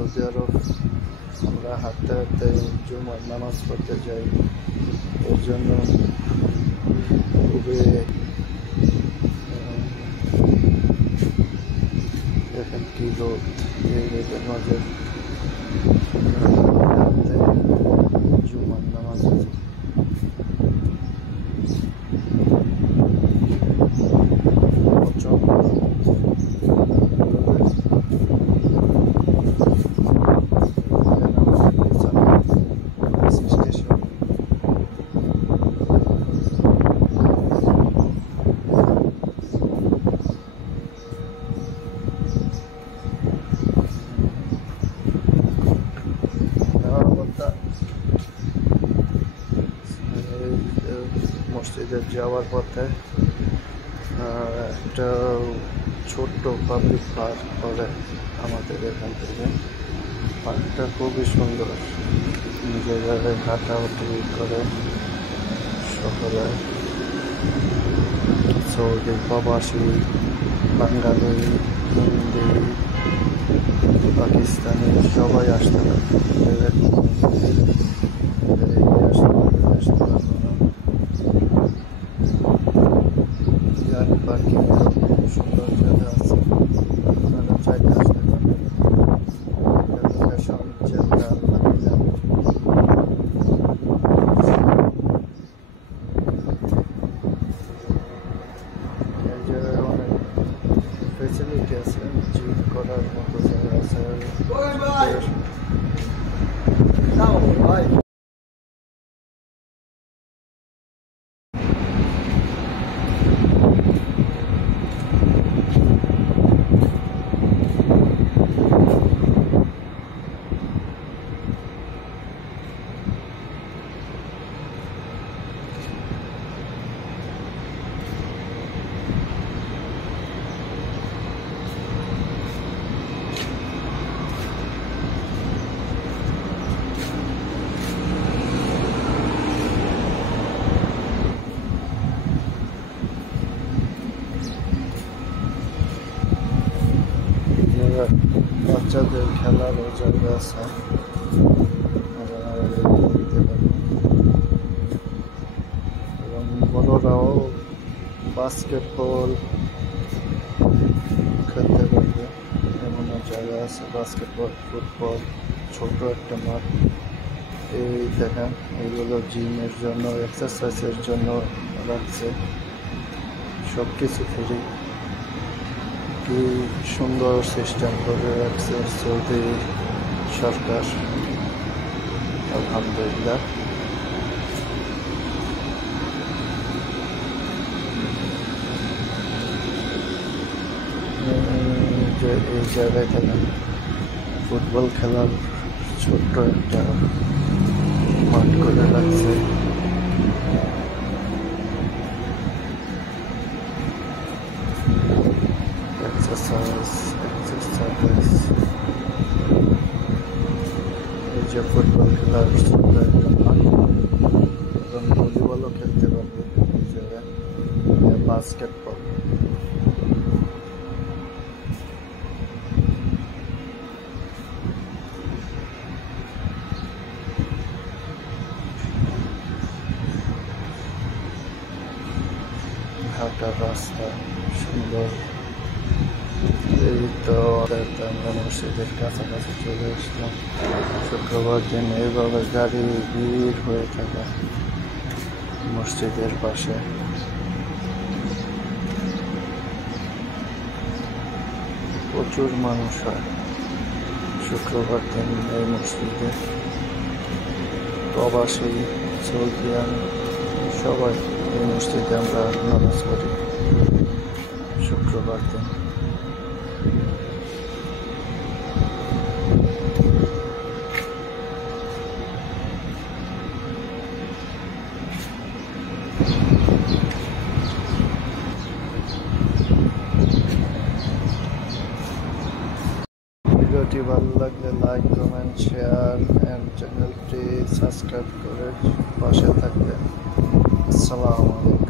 Saudi আরব আমরা হাঁটতে হাঁটতে জুমার নামাজ পড়তে যাই। এর জন্য খুবই দেখেন কি রোদ, এই রোদের মাঝে হাঁটতে জুমার নামাজে যাই। মসজিদে যাওয়ার পথে একটা ছোট্ট পাবলিক পার্ক করে আমাদের এখান থেকে। পার্কটা খুবই সুন্দর, নিজের জায়গায় হাঁটাহাঁটি করে সকলে সৌদি প্রবাসী, বাঙালি, হিন্দি, পাকিস্তানি সবাই আসতে পারে। পার্কিং সুন্দর জায়গা আছে, আপনারা চাইলে আসতে পারেন। লোকেশন জেলা এই জায়গায় অনেক ফেসিলিটি আছে, জিম করার মতো জায়গা আছে। বাচ্চাদের খেলারও জায়গা আছে, এবং বড়রাও বাস্কেটবল খেলতে পারবে এমন জায়গা আছে। বাস্কেটবল, ফুটবল, ছোট একটা মাঠ। এই দেখেন, এগুলো জিমের জন্য, এক্সারসাইজের জন্য রাখছে, সব কিছু ফ্রি। কি সুন্দর সিস্টেম করে রাখছে সৌদি সরকার, আলহামদুলিল্লাহ। যে এই জায়গায় দেখেন ফুটবল খেলার ছোট্ট একটা মাঠ করে রাখছে। এক্সারসাইজ এই যে ফুটবল খেলার ছোট্ট একটা মাঠ, এবং ভলিবলও খেলতে পারবে এই জায়গায়, বাস্কেটবল। হাঁটার রাস্তা সুন্দর। এই তো আমরা মসজিদের কাছাকাছি চলে আসলাম। শুক্রবার দিন এইভাবে গাড়ি ভিড় হয়ে থাকে মসজিদের পাশে। প্রচুর মানুষ হয় শুক্রবার দিন এই মসজিদে। প্রবাসী, সৌদিয়ান সবাই এই মসজিদে আমরা নামাজ পড়ি শুক্রবার দিন। ভিডিওটি ভালো লাগলে লাইক, কমেন্ট, শেয়ার এন্ড চ্যানেলটি সাবস্ক্রাইব করে পাশে থাকবেন। আসসালামু আলাইকুম।